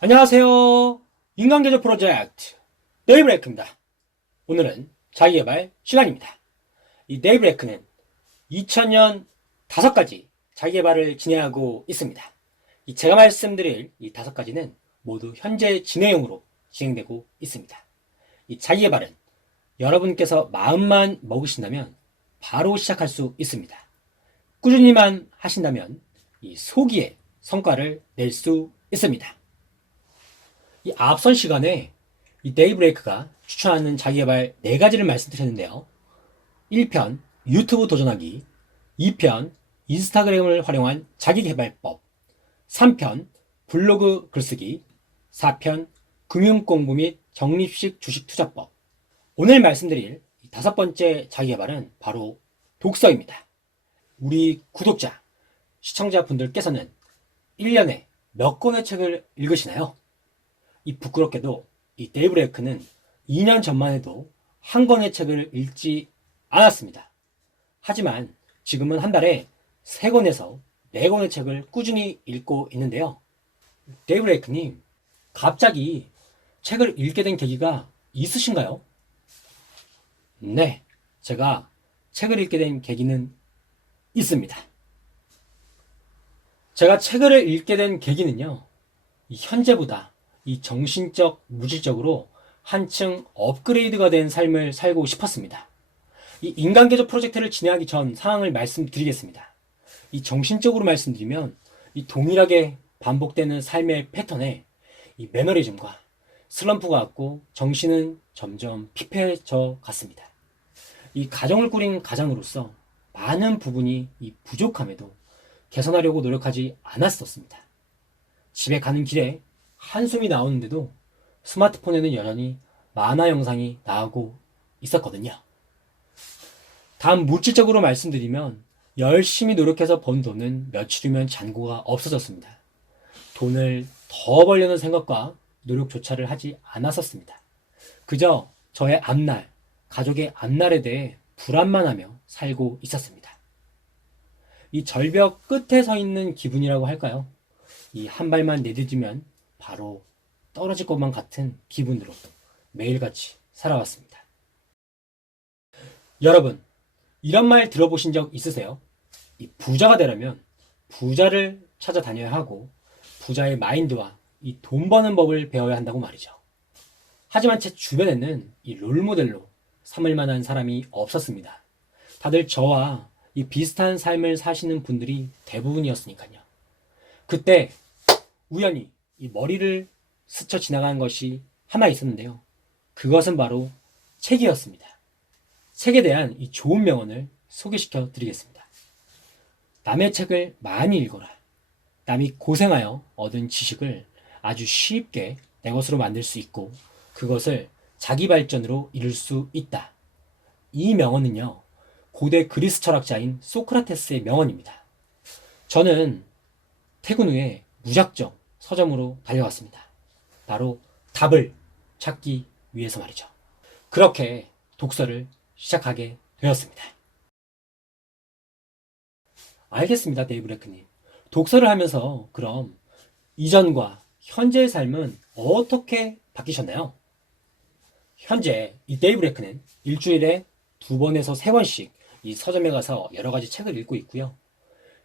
안녕하세요. 인간계조 프로젝트 네이브레이크입니다. 오늘은 자기개발 시간입니다. 이 네이브레이크는 2000년 다섯 가지 자기개발을 진행하고 있습니다. 이 제가 말씀드릴 이 다섯 가지는 모두 현재 진행형으로 진행되고 있습니다. 이 자기개발은 여러분께서 마음만 먹으신다면 바로 시작할 수 있습니다. 꾸준히만 하신다면 이 소기의 성과를 낼 수 있습니다. 이 앞선 시간에 이 데이브레이크가 추천하는 자기개발 네 가지를 말씀드렸는데요. 1편 유튜브 도전하기, 2편 인스타그램을 활용한 자기개발법, 3편 블로그 글쓰기, 4편 금융공부 및 적립식 주식 투자법. 오늘 말씀드릴 이 다섯 번째 자기개발은 바로 독서입니다. 우리 구독자, 시청자분들께서는 1년에 몇 권의 책을 읽으시나요? 이 부끄럽게도 이 데이브레이크는 2년 전만 해도 한 권의 책을 읽지 않았습니다. 하지만 지금은 한 달에 3권에서 4권의 책을 꾸준히 읽고 있는데요. 데이브레이크님, 갑자기 책을 읽게 된 계기가 있으신가요? 네, 제가 책을 읽게 된 계기는 있습니다. 제가 책을 읽게 된 계기는요, 이 현재보다 이 정신적, 무질적으로 한층 업그레이드가 된 삶을 살고 싶었습니다. 이 인간계조 프로젝트를 진행하기 전 상황을 말씀드리겠습니다. 이 정신적으로 말씀드리면 이 동일하게 반복되는 삶의 패턴에 이 매너리즘과 슬럼프가 왔고 정신은 점점 피폐해져 갔습니다. 이 가정을 꾸린 가장으로서 많은 부분이 이 부족함에도 개선하려고 노력하지 않았었습니다. 집에 가는 길에 한숨이 나오는데도 스마트폰에는 여전히 만화 영상이 나오고 있었거든요. 다음 물질적으로 말씀드리면 열심히 노력해서 번 돈은 며칠이면 잔고가 없어졌습니다. 돈을 더 벌려는 생각과 노력조차를 하지 않았었습니다. 그저 저의 앞날, 가족의 앞날에 대해 불안만 하며 살고 있었습니다. 이 절벽 끝에 서 있는 기분이라고 할까요? 이 한 발만 내딛으면 바로 떨어질 것만 같은 기분으로 매일같이 살아왔습니다. 여러분, 이런 말 들어보신 적 있으세요? 이 부자가 되려면 부자를 찾아다녀야 하고 부자의 마인드와 이 돈 버는 법을 배워야 한다고 말이죠. 하지만 제 주변에는 이 롤모델로 삼을 만한 사람이 없었습니다. 다들 저와 이 비슷한 삶을 사시는 분들이 대부분이었으니까요. 그때 우연히 이 머리를 스쳐 지나간 것이 하나 있었는데요. 그것은 바로 책이었습니다. 책에 대한 이 좋은 명언을 소개시켜 드리겠습니다. 남의 책을 많이 읽어라. 남이 고생하여 얻은 지식을 아주 쉽게 내 것으로 만들 수 있고 그것을 자기 발전으로 이룰 수 있다. 이 명언은요, 고대 그리스 철학자인 소크라테스의 명언입니다. 저는 퇴근 후에 무작정 서점으로 달려갔습니다. 바로 답을 찾기 위해서 말이죠. 그렇게 독서를 시작하게 되었습니다. 알겠습니다, 데이브 레크님. 독서를 하면서 그럼 이전과 현재의 삶은 어떻게 바뀌셨나요? 현재 이 데이브 레크는 일주일에 두 번에서 세 번씩 이 서점에 가서 여러 가지 책을 읽고 있고요.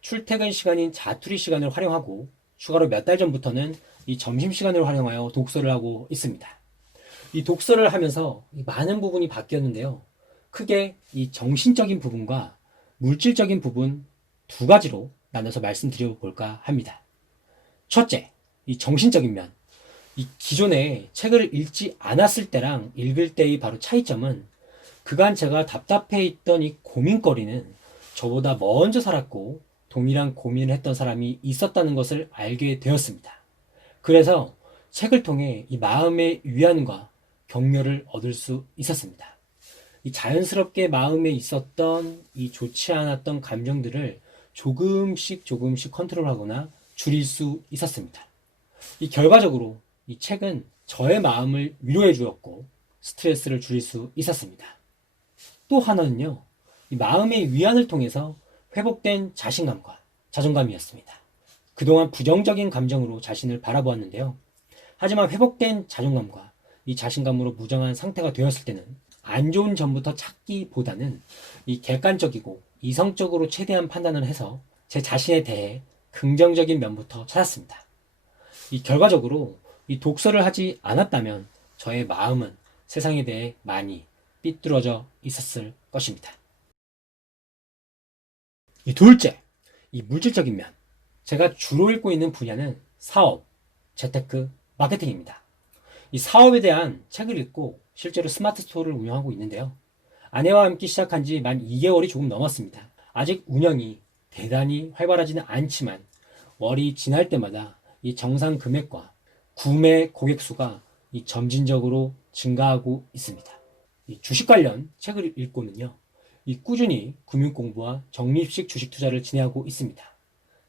출퇴근 시간인 자투리 시간을 활용하고 추가로 몇 달 전부터는 이 점심 시간을 활용하여 독서를 하고 있습니다. 이 독서를 하면서 많은 부분이 바뀌었는데요. 크게 이 정신적인 부분과 물질적인 부분 두 가지로 나눠서 말씀드려 볼까 합니다. 첫째, 이 정신적인 면. 이 기존에 책을 읽지 않았을 때랑 읽을 때의 바로 차이점은 그간 제가 답답해 있던 이 고민거리는 저보다 먼저 살았고 동일한 고민을 했던 사람이 있었다는 것을 알게 되었습니다. 그래서 책을 통해 이 마음의 위안과 격려를 얻을 수 있었습니다. 이 자연스럽게 마음에 있었던 이 좋지 않았던 감정들을 조금씩 조금씩 컨트롤하거나 줄일 수 있었습니다. 이 결과적으로 이 책은 저의 마음을 위로해 주었고 스트레스를 줄일 수 있었습니다. 또 하나는요, 이 마음의 위안을 통해서 회복된 자신감과 자존감이었습니다. 그동안 부정적인 감정으로 자신을 바라보았는데요. 하지만 회복된 자존감과 이 자신감으로 무장한 상태가 되었을 때는 안 좋은 점부터 찾기보다는 이 객관적이고 이성적으로 최대한 판단을 해서 제 자신에 대해 긍정적인 면부터 찾았습니다. 이 결과적으로 이 독서를 하지 않았다면 저의 마음은 세상에 대해 많이 삐뚤어져 있었을 것입니다. 이 둘째, 이 물질적인 면. 제가 주로 읽고 있는 분야는 사업, 재테크, 마케팅입니다. 이 사업에 대한 책을 읽고 실제로 스마트 스토어를 운영하고 있는데요. 아내와 함께 시작한 지 만 2개월이 조금 넘었습니다. 아직 운영이 대단히 활발하지는 않지만 월이 지날 때마다 이 정상 금액과 구매 고객 수가 이 점진적으로 증가하고 있습니다. 이 주식 관련 책을 읽고는요. 이 꾸준히 금융 공부와 적립식 주식 투자를 진행하고 있습니다.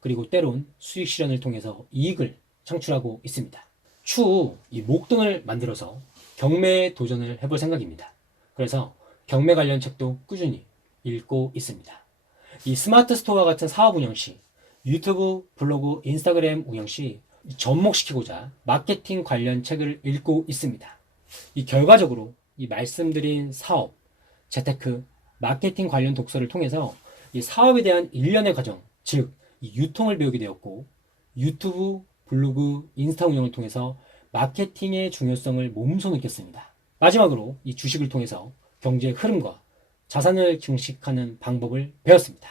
그리고 때론 수익 실현을 통해서 이익을 창출하고 있습니다. 추후 이 목돈을 만들어서 경매에 도전을 해볼 생각입니다. 그래서 경매 관련 책도 꾸준히 읽고 있습니다. 이 스마트 스토어와 같은 사업 운영 시 유튜브, 블로그, 인스타그램 운영 시 접목시키고자 마케팅 관련 책을 읽고 있습니다. 이 결과적으로 이 말씀드린 사업, 재테크, 마케팅 관련 독서를 통해서 이 사업에 대한 일련의 과정, 즉, 이 유통을 배우게 되었고, 유튜브, 블로그, 인스타 운영을 통해서 마케팅의 중요성을 몸소 느꼈습니다. 마지막으로 이 주식을 통해서 경제의 흐름과 자산을 증식하는 방법을 배웠습니다.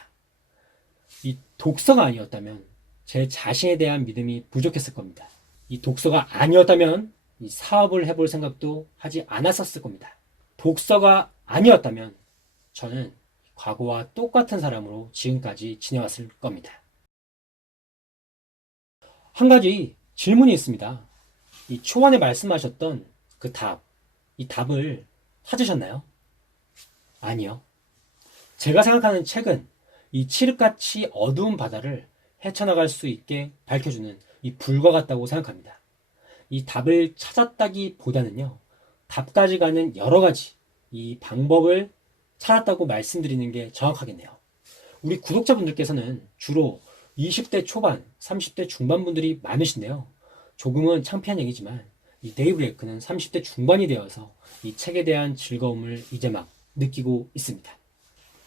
이 독서가 아니었다면 제 자신에 대한 믿음이 부족했을 겁니다. 이 독서가 아니었다면 이 사업을 해볼 생각도 하지 않았었을 겁니다. 독서가 아니었다면 저는 과거와 똑같은 사람으로 지금까지 지내왔을 겁니다. 한 가지 질문이 있습니다. 이 초반에 말씀하셨던 그 답, 이 답을 찾으셨나요? 아니요. 제가 생각하는 책은 이 칠흑같이 어두운 바다를 헤쳐나갈 수 있게 밝혀주는 이 불과 같다고 생각합니다. 이 답을 찾았다기 보다는요, 답까지 가는 여러 가지 이 방법을 찾았다고 말씀드리는 게 정확하겠네요. 우리 구독자분들께서는 주로 20대 초반, 30대 중반 분들이 많으신데요. 조금은 창피한 얘기지만 이 데이브레이크는 30대 중반이 되어서 이 책에 대한 즐거움을 이제 막 느끼고 있습니다.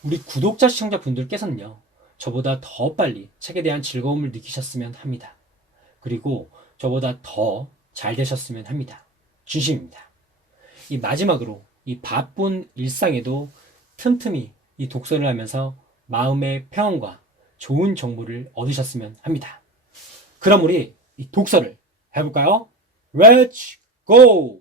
우리 구독자 시청자 분들께서는요. 저보다 더 빨리 책에 대한 즐거움을 느끼셨으면 합니다. 그리고 저보다 더 잘 되셨으면 합니다. 진심입니다. 이 마지막으로 이 바쁜 일상에도 틈틈이 이 독서를 하면서 마음의 평온과 좋은 정보를 얻으셨으면 합니다. 그럼 우리 이 독서를 해볼까요? Let's go!